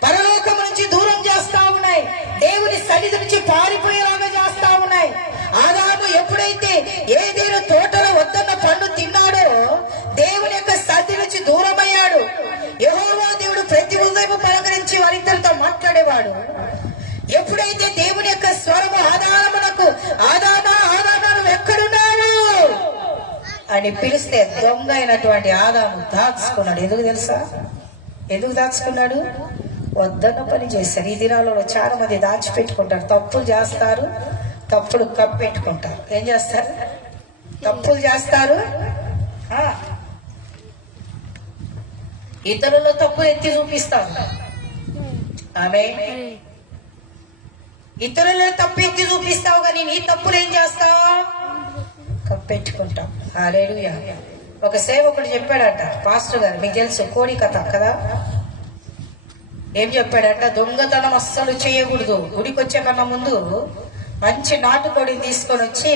పరలోకం నుంచి దూరం చేస్తా ఉన్నాయి, దేవుని సన్నిధి నుంచి పారిపోయేలాగా చేస్తా ఉన్నాయి. ఆదాము ఎప్పుడైతే ఏదైనా తోటలో వద్దన్న పండు తిన్నాడో దేవుని యొక్క సన్నిధి నుంచి దూరమయ్యాడు. యెహోవా దేవుడు ప్రతి ఉదయం పలకరించి వారిద్దరితో మాట్లాడేవాడు. ఎప్పుడైతే దేవుని యొక్క స్వరము ఆదామునకు ఆదామా నువ్వు ఎక్కడున్నావు అని పిలిస్తే దొంగ అయినటువంటి ఆదాము దాచుకున్నాడు. ఎందుకు తెలుసా? ఎందుకు దాచుకున్నాడు? వద్దన్న పని చేశారు. ఈ దినాలలో చాలా మంది దాచిపెట్టుకుంటారు, తప్పులు చేస్తారు, తప్పులు కప్పెట్టుకుంటారు. ఏం చేస్తారు? తప్పులు చేస్తారు, ఇతరుల తప్పు ఎత్తి చూపిస్తారు. ఆమె ఇతరుల తప్పు ఎత్తి చూపిస్తావు, కానీ నీ తప్పులు ఏం చేస్తావు? కప్పెట్టుకుంటాం. హల్లెలూయా. ఒక సేవకుడు చెప్పాడట, పాస్టర్ గారు, మీకు తెలుసు కోడి కథ కదా. ఏం చెప్పాడట? దొంగతనం అస్సలు చేయకూడదు. గుడికి వచ్చే కన్నా ముందు మంచి నాటుకోడిని తీసుకొని వచ్చి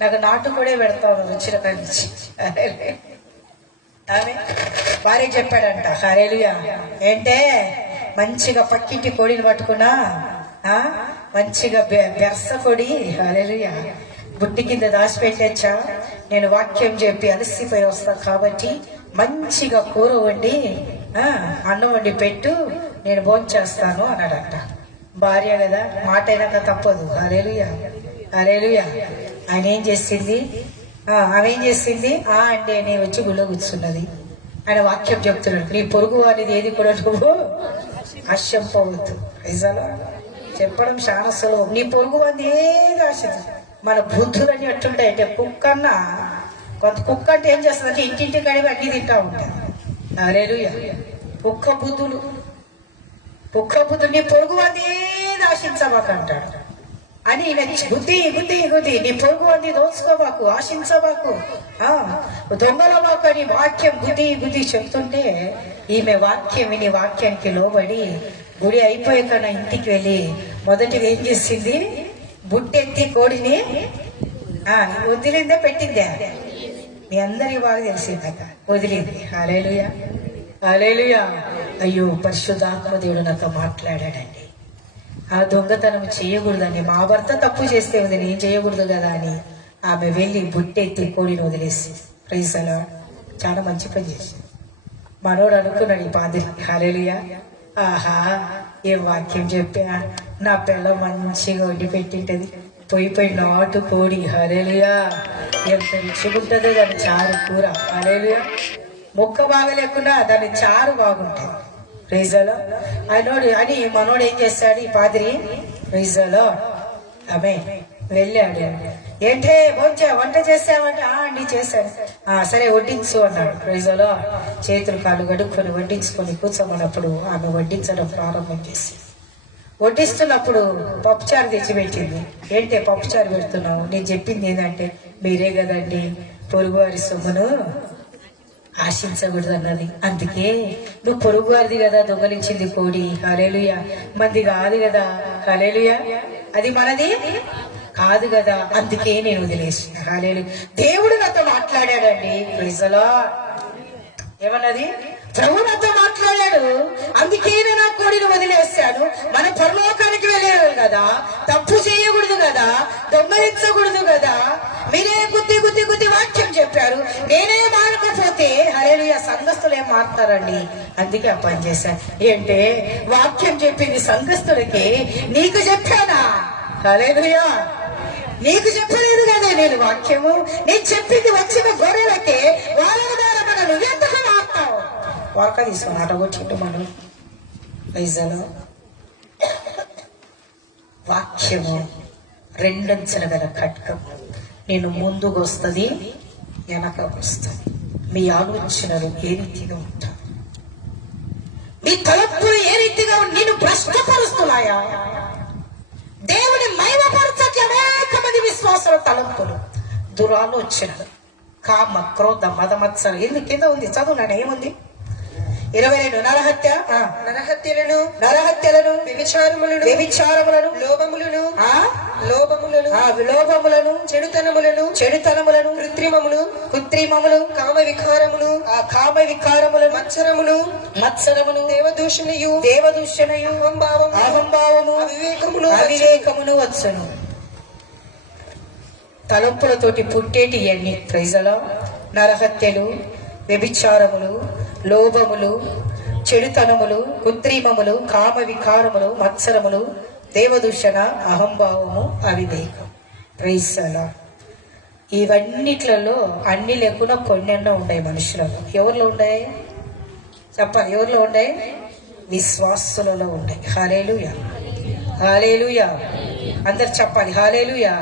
నాకు నాటుకోడే పెడతాను వచ్చిన కంచి. ఆమె భార్య చెప్పాడంట. హల్లెలూయా. ఏంటే మంచిగా పక్కింటి కోడిని పట్టుకున్నా, మంచిగా బెర్స కొడి, హల్లెలూయా, బుట్టి కింద దాచిపెట్టచ్చా, నేను వాక్యం చెప్పి అలసిపోయి వస్తా కాబట్టి మంచిగా కూర వండి అన్నం వండి పెట్టు, నేను భోంచేస్తాను అన్నాడట. భార్య కదా, మాట అయినాక తప్పదు. హల్లెలూయా, హల్లెలూయా. ఆయన ఏం చేసింది? ఆమె ఏం చేసింది? అంటే నేను వచ్చి గుళ్ళో కూర్చున్నది. ఆయన వాక్యం చెప్తున్నాడు, నీ పొరుగు వారిది ఏది కూడా నువ్వు ఆశింపవద్దు. ఐజాలో చెప్పడం చాలా సులభం. నీ పొరుగు వారిది ఏది ఆశ. మన బుద్ధులని ఎట్టుంటాయి అంటే, కుక్కన్నా కుక్క అంటే ఏం చేస్తుందంటే ఇంటింటి కడిగి అన్ని తింటా ఉంటాయి. హల్లెలూయా. కుక్క బుద్ధులు నీ పొరుగు వారిది ఏది ఆశించబాకంటాడు అని బుద్ధి నీ పొరుగు వారిని దోచుకోబాకు, ఆశించబాకు, దొంగలబాకు అని వాక్యం బుద్ధి చెప్తుంటే ఈమె వాక్యం విని వాక్యానికి లోబడి గుడి అయిపోయాక నా ఇంటికి వెళ్ళి మొదటిగా ఏం చేసింది? బుట్టెత్తి కోడిని వదిలిందే పెట్టిందే? మీ అందరికి బాగా తెలిసిందట, వదిలింది. హల్లెలూయా, హల్లెలూయా. అయ్యో, పరిశుద్ధాత్మ దేవుడు నాతో మాట్లాడాడండి. ఆ దొంగతనం చేయకూడదండి, మా భర్త తప్పు చేస్తే ఉంది, నేను చేయకూడదు కదా అని ఆమె వెళ్ళి బుట్టెత్తి కోడిని వదిలేసి. Praise the Lord. చాలా మంచి పని చేసి మనోడు అనుకున్నాడు ఈ పాదిరి. హల్లెలూయా. ఆహా, ఏం వాక్యం చెప్పా, నా పిల్ల మంచిగా వండి పెట్టింటది, పోయి నాటు కోడి. హల్లెలూయా. ఎంత రుచిగుంటుందో దాని చారు కూర. హల్లెలూయా. మొక్క బాగా లేకుండా దాని చారు బాగుంటుంది. Praise the lord. ఆయనోడు అని మనోడు ఏం చేస్తాడు ఈ పాదిరి? Praise the lord. ఆమె వెళ్ళాడు. ఏంటే వంట చేసావంటే? అండి చేశాను. సరే వడ్డించు అన్నాడు. Praise the Lord. చేతులు కాళ్ళు గడుక్కొని వడ్డించుకొని కూర్చోమన్నప్పుడు ఆమె వడ్డించడం ప్రారంభం చేసి, వడ్డిస్తున్నప్పుడు పప్పుచారు తెచ్చిపెట్టింది. ఏంటే పప్పుచారు పెడుతున్నావు? నేను చెప్పింది ఏంటంటే, మీరే కదండి పొరుగువారి సొమ్మును ఆశించకూడదు అన్నది. అందుకే నువ్వు పొరుగు వారిది కదా దొంగలించింది కోడి, హల్లెలూయా, మంది కాదు కదా, హల్లెలూయా, అది మనది కాదు కదా, అందుకే నేను వదిలేసిన. హల్లెలూయా. దేవుడు నాతో మాట్లాడాడండి. Praise the lord. ఏమన్నది? ప్రభు నాతో మాట్లాడాడు, అందుకే నేను ఆ కోడిని వదిలేస్తాను. మన పరలోకానికి వెళ్ళేవాళ్ళు కదా, తప్పు చేయకూడదు కదా, దొంగలించకూడదు కదా. మీరే గుద్ది వాక్యం చెప్పారు, నేనే మారకపోతే హల్లెలూయా సంఘస్థులు ఏం మారుతారండి. అందుకే ఆ పని చేశాను. ఏంటే వాక్యం చెప్పింది సంఘస్థులకి, నీకు చెప్పానా? హల్లెలూయా. నీకు చెప్పలేదు కదా నేను వాక్యము, నేను చెప్పింది వచ్చిన గొర్రెలకే వాళ్ళ ద్వారా మనం ఎందుకు మారుతావు? వార్క తీసుకుని అటగొచ్చిండు మనం. ప్రైజలో వాక్యము రెండంచెల గల ఖడ్గం. నేను ముందుకు వస్తుంది, వెనకకు వస్తుంది. మీ ఆలోచనలు ఏ రీతిగా ఉంటాయి, మీ తలపులు ఏ రీతిగా నేను భ్రష్టపరుస్తున్నాయా? దేవుని మహిమపరచట్ల అనేక మంది విశ్వాసాల తలంపులు, దురాలోచనలు, కామ, క్రోధ, మదమత్సర. ఎందుకు కింద ఉంది, చదువు నాన్న, ఏముంది? 22 నరహత్యలను, వ్యభిచారములను, లోభములను, చెడుతనములను, కృత్రిమములు, కామ వికారములు, మత్సరమును, దేవదూషణయు, అహంభావము, అవివేకమును వచ్చును. తలంపులతోటి పుట్టేటి అన్ని. ప్రైజలో నరహత్యలు, వ్యభిచారములు, లోభములు, చెడుతనములు, కృత్రిమములు, కామ వికారములు, మత్సరములు, దేవదూషణ, అహంభావము, అవివేకం. Praise the lord. ఇవన్నిట్లలో అన్ని లేకుండా కొన్నెన్నో ఉన్నాయి మనుషులలో. ఎవరిలో ఉన్నాయి చెప్పాలి? ఎవరిలో ఉన్నాయి? విశ్వాసులలో ఉన్నాయి. హల్లెలూయా, హల్లెలూయా. అందరు చెప్పాలి హల్లెలూయా.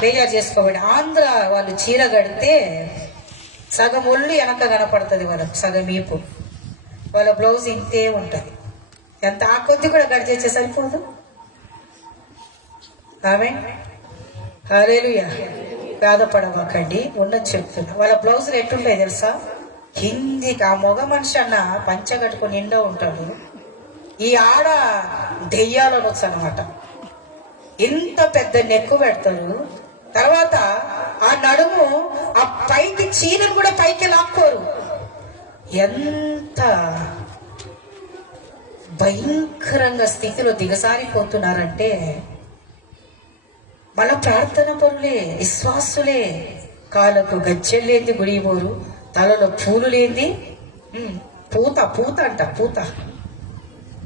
బేజారు చేసుకోండి. ఆంధ్ర వాళ్ళు చీర కడితే సగం ఒళ్ళు వెనక కనపడుతుంది వాళ్ళకు, సగం ఈపు. వాళ్ళ బ్లౌజ్ ఇంతే ఉంటుంది. ఎంత ఆ కొద్ది కూడా గడిచేస్తే సరిపోదు. ఆమె హల్లెలూయా. బాధపడమాకండి, ఉన్నది చెప్తున్నా. వాళ్ళ బ్లౌజులు ఎట్టుంటాయి తెలుసా? హిందీకి ఆ మగ మనిషి అన్న పంచ కట్టుకుని నిండా ఉంటాడు, ఈ ఆడ దెయ్యాలను వచ్చు అనమాట. ఇంత పెద్ద నెక్కు పెడతారు. తర్వాత ఆ నడుము, ఆ పైకి చీరను కూడా పైకి లాక్కోరు. ఎంత భయంకరంగా స్థితిలో దిగసారిపోతున్నారంటే, మన ప్రార్థన పరులే, విశ్వాసులే. కాళ్ళకు గజ్జెలు లేని గుడి పోరు, తలలో పూలు లేని పూత అంట, పూత.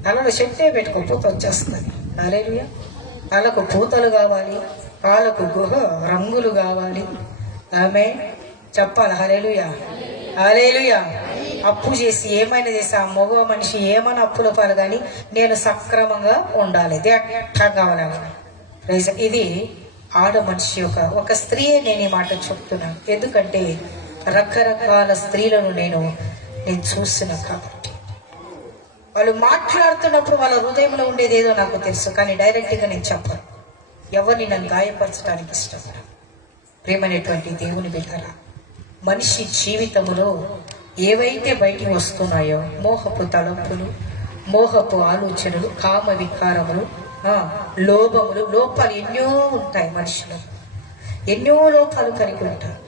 తలలో చెట్టే పెట్టుకో, పూత వచ్చేస్తుంది. హల్లెలూయా. తలకు పూతలు కావాలి, కాళ్ళకు గుహ రంగులు కావాలి. ఆమె చెప్పాలి హల్లెలూయా, హల్లెలూయా. అప్పు చేసి ఏమైనా చేసి ఆ మగ మనిషి ఏమైనా అప్పుల పాలు, కానీ నేను సక్రమంగా ఉండాలి, కావాలి. ఇది ఆడ మనిషి ఒక స్త్రీ. నేను ఈ మాట చెప్తున్నాను ఎందుకంటే రకరకాల స్త్రీలను నేను చూసిన కాబట్టి. వాళ్ళు మాట్లాడుతున్నప్పుడు వాళ్ళ హృదయంలో ఉండేది ఏదో నాకు తెలుసు, కానీ డైరెక్ట్గా నేను చెప్పను. ఎవరిని నన్ను గాయపరచడానికి ఇష్టపడను. ప్రేమనేటువంటి దేవుని బిడ్డరా, మనిషి జీవితంలో ఏవైతే బయటికి వస్తున్నాయో, మోహపు తలంపులు, మోహపు ఆలోచనలు, కామ వికారములు, లోభములు, లోపాలు ఎన్నో ఉంటాయి మనుషులు. ఎన్నో లోపాలు కలిగి ఉంటారు.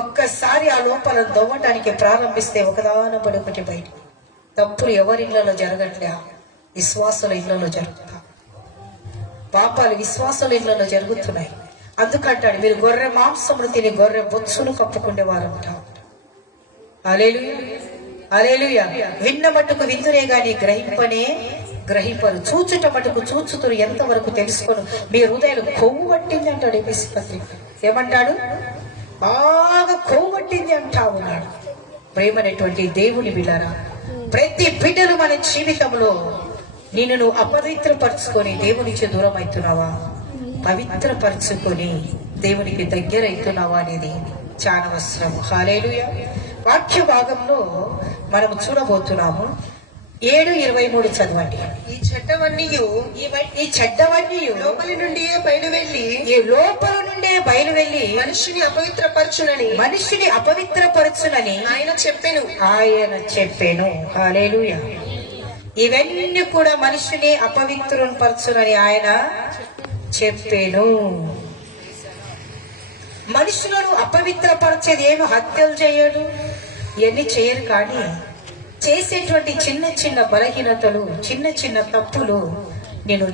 ఒక్కసారి ఆ లోపాలను దొవ్వటానికి ప్రారంభిస్తే ఒకదాని పడి ఒకటి బయటికి. తప్పులు ఎవరి ఇళ్లలో జరగట్లే, విశ్వాసుల ఇళ్లలో జరుగుతా. పాపాలు విశ్వాసుల ఇళ్లలో జరుగుతున్నాయి. అందుకంటాడు, మీరు గొర్రె మాంసమును తిని గొర్రె బొత్సును కప్పుకునేవారు అంటారు. హల్లెలూయా, హల్లెలూయా. విన్న మట్టుకు విందునే గాని గ్రహింపరు, చూచుట మటుకు చూచుతురు, ఎంతవరకు తెలుసుకోను. మీ హృదయాలు కొవ్వు పట్టింది అంటాడు ఎఫెసీ పత్రిక. ఏమంటాడు? బాగా కొవ్వు పట్టింది అంటా ఉన్నాడు. ప్రేమనేటువంటి దేవుని బిడ్డరా, ప్రతి బిడ్డలు మన జీవితంలో నిన్ను నువ్వు అపవిత్రపరుచుకొని దేవునికి దూరం అవుతున్నావా, పవిత్రపరుచుకొని దేవునికి దగ్గర అవుతున్నావా అనేది చాలా అవసరం. హల్లెలూయా. వాక్య భాగంలో మనము చూడబోతున్నాము. 7:23 చదవండి. ఈ చెడ్డవన్నీ ఈ చెడ్డవన్నీ లోపలి నుండి బయలు వెళ్లి ఈ లోపల నుండే బయలు వెళ్లి మనిషిని అపవిత్రపరచునని అపవిత్రపరచునని ఆయన చెప్పెను. హల్లెలూయా. ఇవన్నీ కూడా మనిషిని అపవిత్రపరచునని ఆయన చెప్పాను. మనుషులను అపవిత్రపరిచేది ఏమి హత్యలు చేయడు, ఇవన్నీ చేయరు. కానీ చేసేటువంటి చిన్న చిన్న బలహీనతలు, చిన్న చిన్న తప్పులు నేను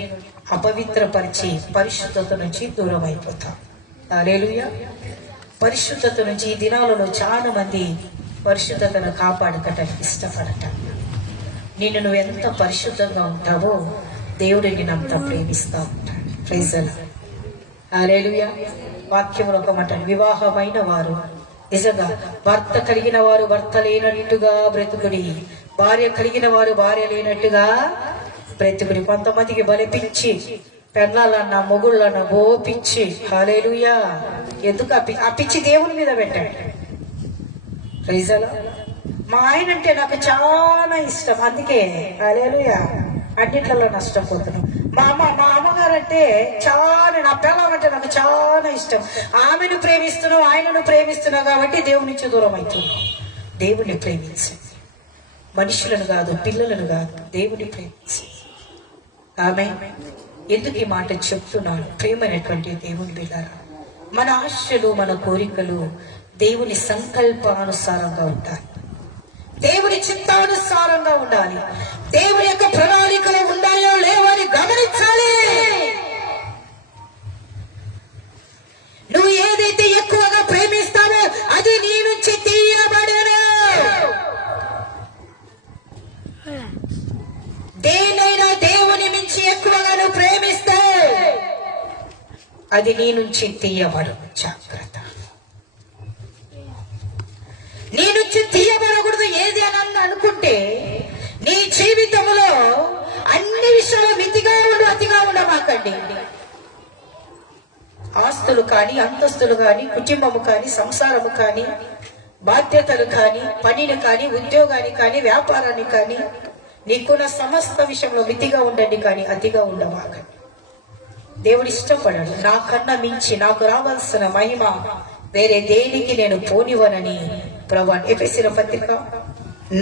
అపవిత్రపరిచి పరిశుద్ధత నుంచి దూరం అయిపోతా. హల్లెలూయా. పరిశుద్ధత నుంచి ఈ దినాలలో చాలా మంది పరిశుద్ధతను కాపాడుకోవటానికి ఇష్టపడట. నిన్ను నువ్వు ఎంత పరిశుద్ధంగా ఉంటావో దేవుడు నిన్నంత ప్రేమిస్తా ఉంటాడు. Praise the Lord. హల్లెలూయా. వాక్యములు ఒక మాట, వివాహమైన వారు నిజంగా భర్త కలిగిన వారు భర్త లేనట్టుగా బ్రతుకుడి, భార్య కలిగిన వారు భార్య లేనట్టుగా బ్రతుకుడి. కొంతమందికి బలిపించి పెళ్ళాలన్నా మొగుళ్ళన్నా గోపించి, హల్లెలూయా, ఎందుకు ఆ పిచ్చి దేవుని మీద పెట్టాడు. Praise the Lord. మా ఆయన అంటే నాకు చాలా ఇష్టం, అందుకే హల్లెలూయా అన్నిట్లలో నష్టపోతున్నాం. మా అమ్మగారు అంటే చాలా, నా పిల్లం అంటే నాకు చాలా ఇష్టం. ఆమెను ప్రేమిస్తున్నావు, ఆయనను ప్రేమిస్తున్నావు కాబట్టి దేవుని నుంచి దూరం అవుతున్నావు. దేవుణ్ణి ప్రేమించు, మనుషులను కాదు, పిల్లలను కాదు, దేవుని ప్రేమించు. ఆమె ఎందుకు ఈ మాట చెప్తున్నాను? ప్రేమైనటువంటి దేవుని బిడ్డలారా, మన ఆశలు మన కోరికలు దేవుని సంకల్పానుసారంగా ఉంటాయి, దేవుని చిత్తానుసారంగా ఉండాలి. దేవుని యొక్క ప్రణాళికలు ఉన్నాయో లేవో అని గమనించాలి. నువ్వు ఏదైతే ఎక్కువగా ప్రేమిస్తావో అది నీ నుంచి తీయబడను. దేనైనా దేవుని మించి ఎక్కువగా నువ్వు ప్రేమిస్తే అది నీ నుంచి తీయబడను. జాగ్రత్త, నీ నుంచి తీయబడకూడదు. ఏది అని అనుకుంటే నీ జీవితంలో అన్ని విషయాలు మితిగా ఉండు, అతిగా ఉండమాకండి. ఆస్తులు కానీ, అంతస్తులు కానీ, కుటుంబము కానీ, సంసారము కానీ, బాధ్యతలు కానీ, పనిని కానీ, ఉద్యోగాన్ని కానీ, వ్యాపారాన్ని కానీ, నీకున్న సమస్త విషయంలో మితిగా ఉండండి, కానీ అతిగా ఉండమాకండి. దేవుడు ఇష్టపడాడు. నాకన్నా మించి నాకు రావాల్సిన మహిమ వేరే దేనికి నేను పోనివనని ప్రభువా. ఎఫెసీయుల పత్రిక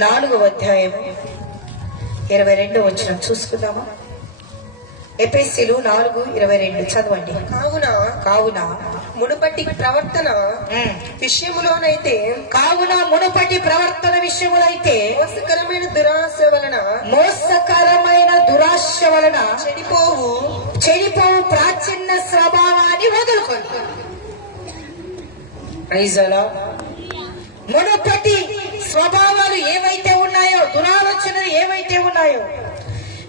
4వ అధ్యాయం 22 చూసుకుందామా? ఎఫెసీయులు 4:22 చదవండి. కావున మునుపటి ప్రవర్తన విషయములోనైతే మోసకరమైన దురాశ వలన చెడిపోవు ప్రాచీన స్వభావాన్ని వదులుకోండి. Praise the lord. మునుపటి స్వభావాలు ఏవైతే ఉన్నాయో, దురాలోచనలు ఏవైతే ఉన్నాయో,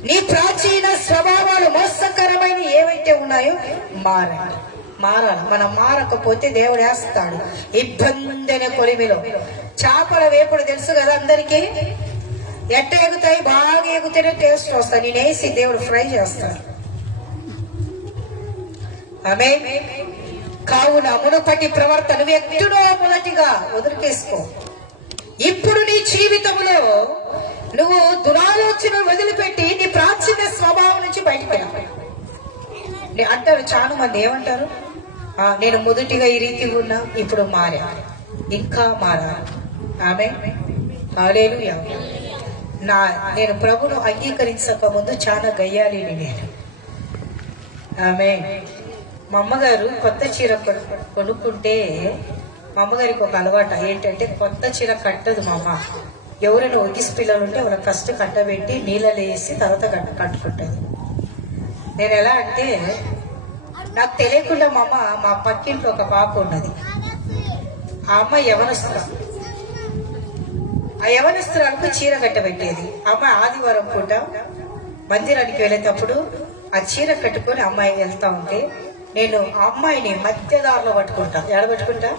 నీ ప్రాచీన స్వభావాలు మోసకరమైన ఏవైతే ఉన్నాయో మారాలి. మనం మారకపోతే దేవుడు వేస్తాడు ఇబ్బంది అనే కొలిమిలో. చేపల వేపుడు తెలుసు కదా అందరికీ, ఎట్ట ఎగుతాయి? బాగా ఎగుతేనే టేస్ట్ వస్తాయి. నేను వేసి దేవుడు ఫ్రై చేస్తాడు. ఆమేన్. కావున మునుపటి ప్రవర్తన ఎట్టుడో మొదటిగా వదిలికేసుకో. ఇప్పుడు నీ జీవితంలో నువ్వు దురాలోచన వదిలిపెట్టి నీ ప్రాచీన స్వభావం నుంచి బయటికి రా. అంటారు చాలా మంది, ఏమంటారు? నేను మొదటిగా ఈ రీతిగా ఉన్నా, ఇప్పుడు మారా, ఇంకా మారా. ఆమె హల్లెలూయా. నేను ప్రభును అంగీకరించక ముందు చాలా గయ్యాలిని నేను. ఆమె మా అమ్మగారు కొత్త చీర కొనుక్కుంటే మా అమ్మగారికి ఒక అలవాటు ఏంటంటే, కొత్త చీర కట్టదు మా అమ్మ. ఎవరైనా ఒగిసి పిల్లలు ఉంటే వాళ్ళకి ఫస్ట్ కట్టబెట్టి నీళ్ళలో వేసి తర్వాత కట్టుకుంటుంది. నేను ఎలా అంటే, నాకు తెలియకుండా మా పక్కింట్లో ఒక పాప ఉన్నది. ఆ అమ్మ యవనస్తురాలకు చీర కట్టబెట్టేది. అమ్మ ఆదివారం పూట మందిరానికి వెళ్ళేటప్పుడు ఆ చీర కట్టుకొని అమ్మాయి వెళ్తా ఉంటే నేను ఆ అమ్మాయిని మధ్యదారిలో పట్టుకుంటా. ఎడ పట్టుకుంటా?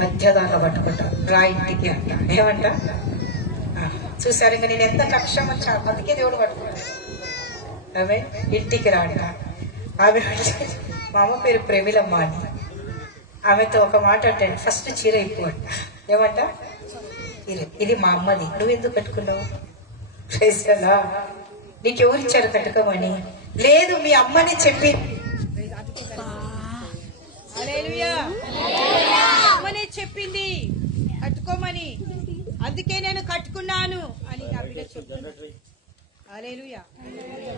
మధ్యదారిలో పట్టుకుంటా. రా ఇంటికి అంట. ఏమంట? చూసారు, ఇంకా నేను ఎంత కష్టం వచ్చా, అందుకే దేవుడు పట్టుకుంటా. ఆమె ఇంటికి రాంట. ఆమె మా అమ్మ పేరు ప్రమిలమ్మ అని. ఆమెతో ఒక మాట అంటే, ఫస్ట్ చీర ఇప్పు అంట. ఏమంట? ఇది మా అమ్మది, నువ్వెందుకు కట్టుకున్నావు? చేసాలా నీకెవరిచ్చారు కట్టుకోమని? లేదు, మీ అమ్మని చెప్పి. హల్లెలూయా. అమ్మనే చెప్పింది కట్టుకోమని, అందుకే నేను కట్టుకున్నాను అని నా బిడ్డ చెప్తుంది. హల్లెలూయా.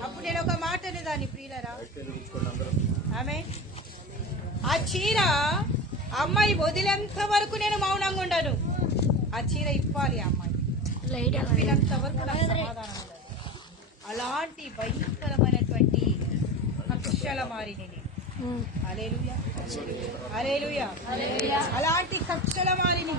అప్పుడు నేను ఒక మాట అనేదాన్ని, ప్రియులరా, ఆమె ఆ చీర అమ్మాయి వదిలేంత వరకు నేను మౌనంగా ఉండను. ఆ చీర ఇప్పాలి ఆ అమ్మాయి, ఇప్పినంత వరకు నాకు సమాధానం ఉండదు. అలాంటి భయంకరమైనటువంటి కక్షల మారిని. హల్లెలూయా, హల్లెలూయా. అలాంటి కక్షల మారిని